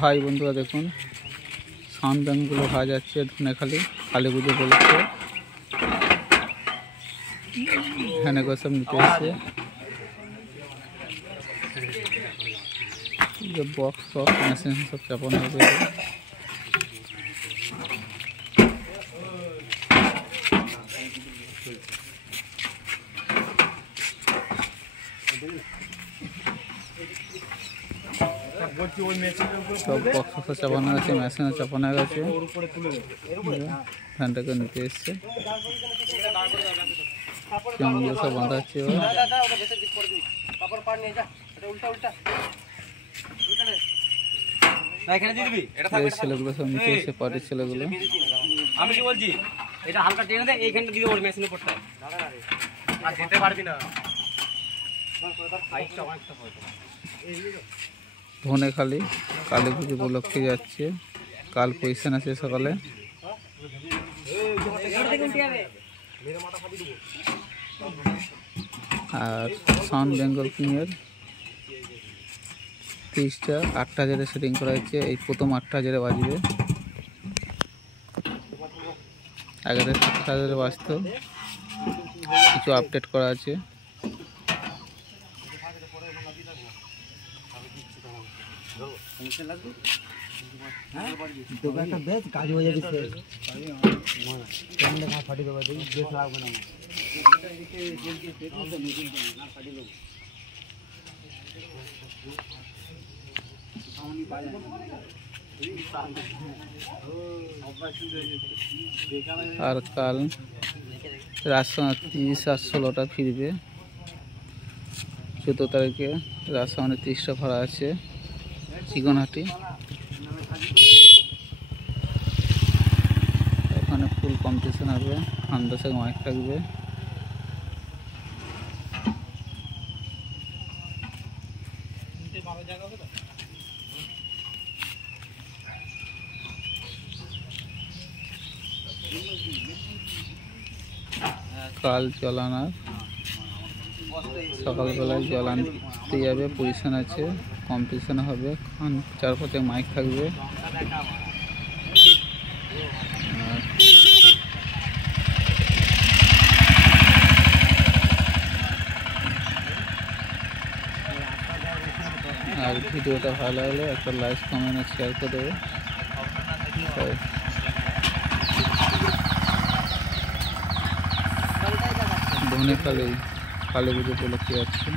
High বন্ধুরা, দেখুন sound ব্যাংকগুলো পাওয়া যাচ্ছে ধনেখালি কালী পুজো উপলক্ষে। এখানে সব নিতে এসছে বক্স সব মেশিন সব চাপানো হবে। সব বক্স চাপানো গেছে, মেশিনে চাপানো গেছে। ফ্যানটাকে নিতে এসছে, কেমনগুলো সব বাঁধা হচ্ছে। ছেলেগুলো সব নিতে এসছে, পার্টির ছেলেগুলো। আমি কি বলছি, এটা হালকা টেনে দে, এইখানটা দিয়ে ওর মেশিনে পড়তে আর যেতে পারবি না। ধনেখালি কালী পুজো উপলক্ষে যাচ্ছে। কাল পজিশন আছে সকালে। আর সাউন্ড বেঙ্গল কিংয়ের 30টা 8,000 সেটিং করা হয়েছে। এই প্রথম 8,000 বাজবে, আগে 7,000 বাজত। কিছু আপডেট করা আছে। কাজ হয়ে যাবে, ফাটি দেবো, বেশ লাগবে না। আর কাল রাজসভায় 30 আর 16টা ফিরবে। 14 তারিখে রাজসভায় 30টা ভাড়া আছে চিকনহাটি। ওখানে ফুল কম্পিটিশন হবে, আন্দাজে মাইক থাকবে। কাল জলানার সকালবেলায় জল আনতে যাবে, পজিশন আছে, কম্পিটিশন হবে, চারপাশে মাইক থাকবে। আর ভিডিওটা ভালো লাগলে একটা লাইক কমেন্ট আর শেয়ার করে দেবে। ধনেখালি কালী পুজো উপলক্ষে যাচ্ছে।